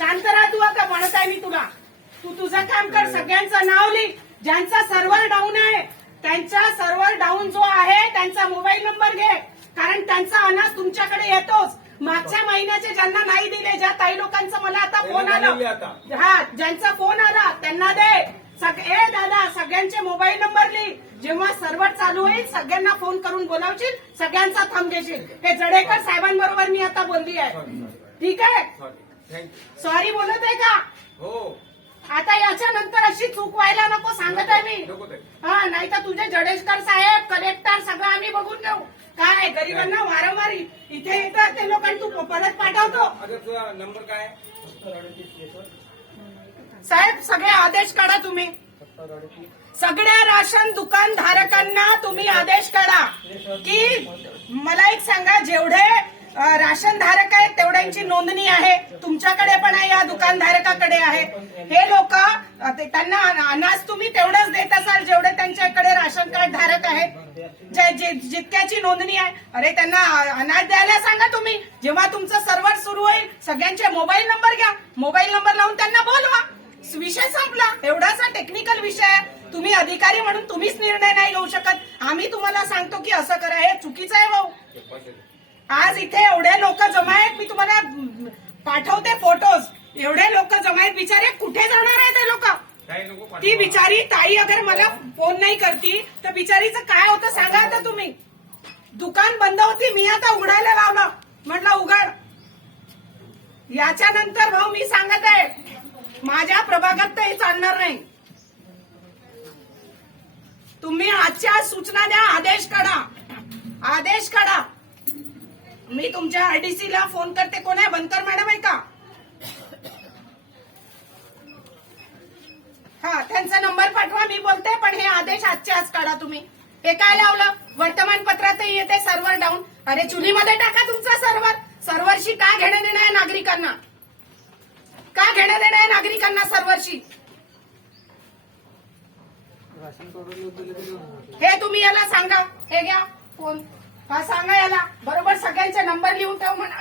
शांत राहा तू. आता म्हणत आहे मी तुला, तू तुझं काम कर. सगळ्यांचं नाव लिह. ज्यांचा सर्व्हर डाऊन आहे त्यांचा सर्व्हर डाऊन जो आहे त्यांचा मोबाईल नंबर घे, कारण त्यांचा अनाज तुमच्याकडे येतोच. मागच्या महिन्याचे ज्यांना नाही दिले, ज्या ताई लोकांचा मला आता फोन आला, हा ज्यांचा फोन आला त्यांना दे. ए दादा, सगळ्यांचे मोबाईल नंबर लिह. जेव्हा सर्व्हर चालू होईल सगळ्यांना फोन करून बोलावशील, सगळ्यांचा थंब घेशील. हे जडेकर साहेबांबरोबर मी आता बोलली आहे. ठीक आहे, सॉरी बोलत आहे का? हो. आता याच्या नंतर अशी चूक व्हायला नको सांगत आहे मी. हा, नाही तर तुझे जडेकर साहेब, कलेक्टर सगळं आम्ही बघून घेऊ. काय गरिबांना वारंवार इथे येतात ते लोक आणि तू परत पाठवतो. तुझा नंबर काय? साहेब सगळे आदेश काढा तुम्ही. सगळ्या राशन दुकानधारकांना तुम्ही आदेश काढा की मला एक सांगा, जेवढे राशन धारक आहेत तेवढ्यांची नोंदणी आहे तुमच्याकडे पण आहे, या दुकानधारकाकडे आहे. हे लोक त्यांना अनाज तुम्ही तेवढंच देत असाल जेवढे त्यांच्याकडे राशन कार्ड धारक आहेत, जितक्याची नोंदणी आहे. अरे त्यांना अनाज द्यायला सांगा तुम्ही. जेव्हा तुमचं सर्व्हर सुरू होईल सगळ्यांचे मोबाईल नंबर घ्या, मोबाईल नंबर लावून त्यांना बोलवा. विषय संपला. एवढासा टेक्निकल विषय आहे. तुम्ही अधिकारी म्हणून तुम्हीच निर्णय नाही घेऊ शकत. आम्ही तुम्हाला सांगतो की असं करा. हे चुकीचं आहे भाऊ. आज इथे एवढे लोक जमा आहेत, मी तुम्हाला पाठवते फोटोज. एवढे लोक जमा आहेत, बिचारे कुठे जाणार आहे ते लोक? ती बिचारी ताई अगर मला फोन नाही करती तर बिचारीचं काय होतं सांगा आता तुम्ही. दुकान बंद होती, मी आता उघडायला लावलं, म्हटलं उघड. याच्या नंतर भाऊ मी सांगत आहे, माझ्या प्रभागात तर हे चालणार नाही. तुम्ही आजच्या सूचना द्या, आदेश काढा, आदेश काढा. मी तुमच्या आरडीसी ला फोन करते. कोण आहे? बनकर मॅडम आहे का? हा, त्यांचा नंबर पाठवा, मी बोलते. पण हे आदेश आजच्या आज काढा तुम्ही. हे काय लावलं? वर्तमानपत्रातही येते सर्व्हर डाऊन. अरे चुलीमध्ये टाका तुमचा सर्व्हर. सर्व्हरशी काय घेणं देणं आहे नागरिकांना? काय घेणं देणं आहे नागरिकांना सर्व्हरशी? हे तुम्ही याला सांगा. हे घ्या फोन. हा, सांगा याला बरोबर सगळ्यांचे नंबर लिहून ठेव म्हणा.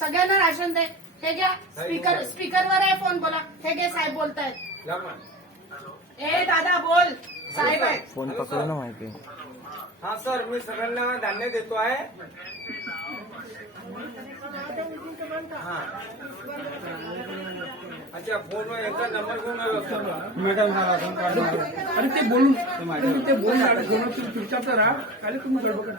सगळ्यांना राशन दे. हे घ्या, स्पीकरवर आहे फोन. बोला. हे घे, साहेब बोलतायत. ए दादा बोल, साहेब आहे. फोन पकडून ना माहिती. हा सर, मी सगळ्यांना धान्य देतो आहे. अच्छा, फोन यांचा नंबर घेऊन मॅडम हा राशन कार्ड. अरे ते बोलून चुपचाप राहा. तुम्ही गडबड करता.